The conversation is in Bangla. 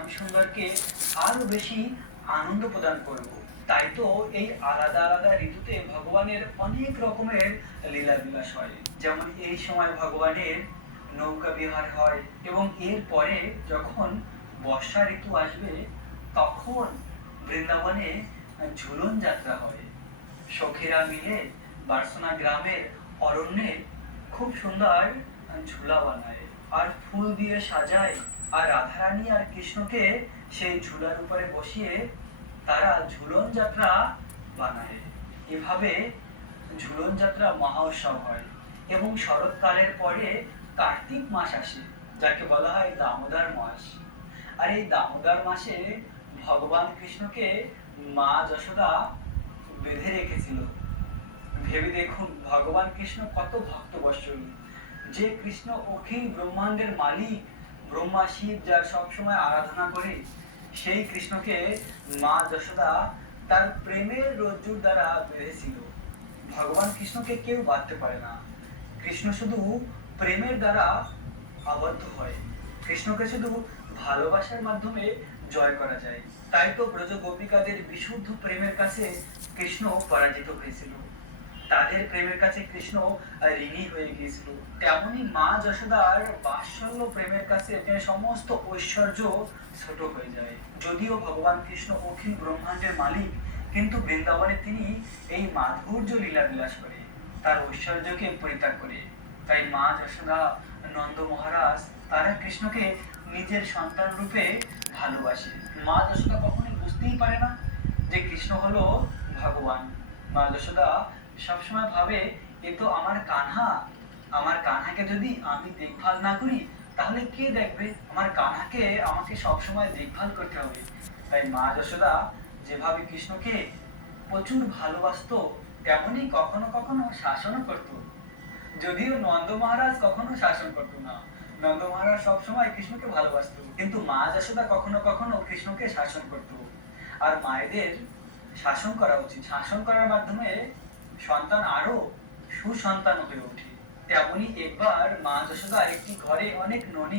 আমি সুন্দরকে আরো বেশি আনন্দ প্রদান করব। তাই তো এই আলাদা আলাদা ঋতুতে ভগবানের অনেক রকমের লীলা বিলাস হয়। যেমন এই সময় ভগবানের নৌকা বিহার হয় এবং এর পরে যখন বর্ষা ঋতু আসবে তখন বৃন্দাবনে ঝুলন যাত্রা হয়। সখীরা মিলে বার্সনা গ্রামের অরণ্যে খুব সুন্দর ঝুলা বানায় আর ফুল দিয়ে সাজায়, আর রাধারানী আর কৃষ্ণকে সেই ঝুলার উপরে বসিয়ে তারা ঝুলন যাত্রা বানায়। এভাবে ঝুলন যাত্রা মহা উৎসব হয়। এবং শরৎকালের পরে কার্তিক মাস আসে, যাকে বলা হয় দামোদর মাস। আর এই দামোদর মাসে ভগবান কৃষ্ণকে মা যশোদা বেঁধে রেখেছিল। ভেবে দেখুন ভগবান কৃষ্ণ কত ভক্তবৎসল। যে কৃষ্ণ অখিল ব্রহ্মাণ্ডের মালিক, ব্রহ্মা শিব যার সবসময় আরাধনা করে, সেই কৃষ্ণকে মা যশোদা তার প্রেমের রজ্জুর দ্বারা বেঁধেছিল। ভগবান কৃষ্ণকে কেউ বাঁধতে পারে না। কৃষ্ণ শুধু প্রেমের দ্বারা আবদ্ধ হয়। কৃষ্ণকে শুধু ভালোবাসার মাধ্যমে জয় করা যায়। তাই তো ব্রজ গোপিকাদের বিশুদ্ধ প্রেমের কাছে কৃষ্ণ পরাজিত হয়েছিল। তাদের প্রেমের কাছে কৃষ্ণ ঋণী হয়ে গিয়েছিল। তেমনি মা যশোদার বাৎসল্য প্রেমের কাছে সমস্ত ঐশ্বর্য ছোট হয়ে যায়। যদিও ভগবান কৃষ্ণ অখিল ব্রহ্মাণ্ডের মালিক, কিন্তু বৃন্দাবনে তিনি এই মাধুর্য লীলা বিলাস করে, তার ঐশ্বর্যকে পরিত্যাগ করে। তাই মা যশোদা, নন্দ মহারাজ তারা কৃষ্ণকে নিজের সন্তান রূপে ভালোবাসে। মা যশোদা কখনোই বুঝতেই পারে না যে কৃষ্ণ হলো ভগবান। মা যশোদা সবসময় ভাবে এ তো আমার কানহা, আমার কানহাকে যদি আমি দেখভাল না করি তাহলে কে দেখবে? আমার কানহাকে আমাকে সবসময় দেখভাল করতে হবে। তাই মা যশোদা যেভাবে কৃষ্ণকে প্রচুর ভালোবাসতো, তেমনি কখনো কখনো শাসনও করতো। যদিও নন্দ মহারাজ কখনো শাসন করতো না, নন্দ মহারাজ সবসময় কৃষ্ণকে ভালোবাসতো, কিন্তু মা যশোদা কখনো কখনো কৃষ্ণকে শাসন করতো। আর মায়েদের শাসন করা উচিত। শাসন করার মাধ্যমে সন্তান আরো সুসন্তান হয়ে ওঠে। তেমনি একবার মা যশোদা একটি ঘরে অনেক ননী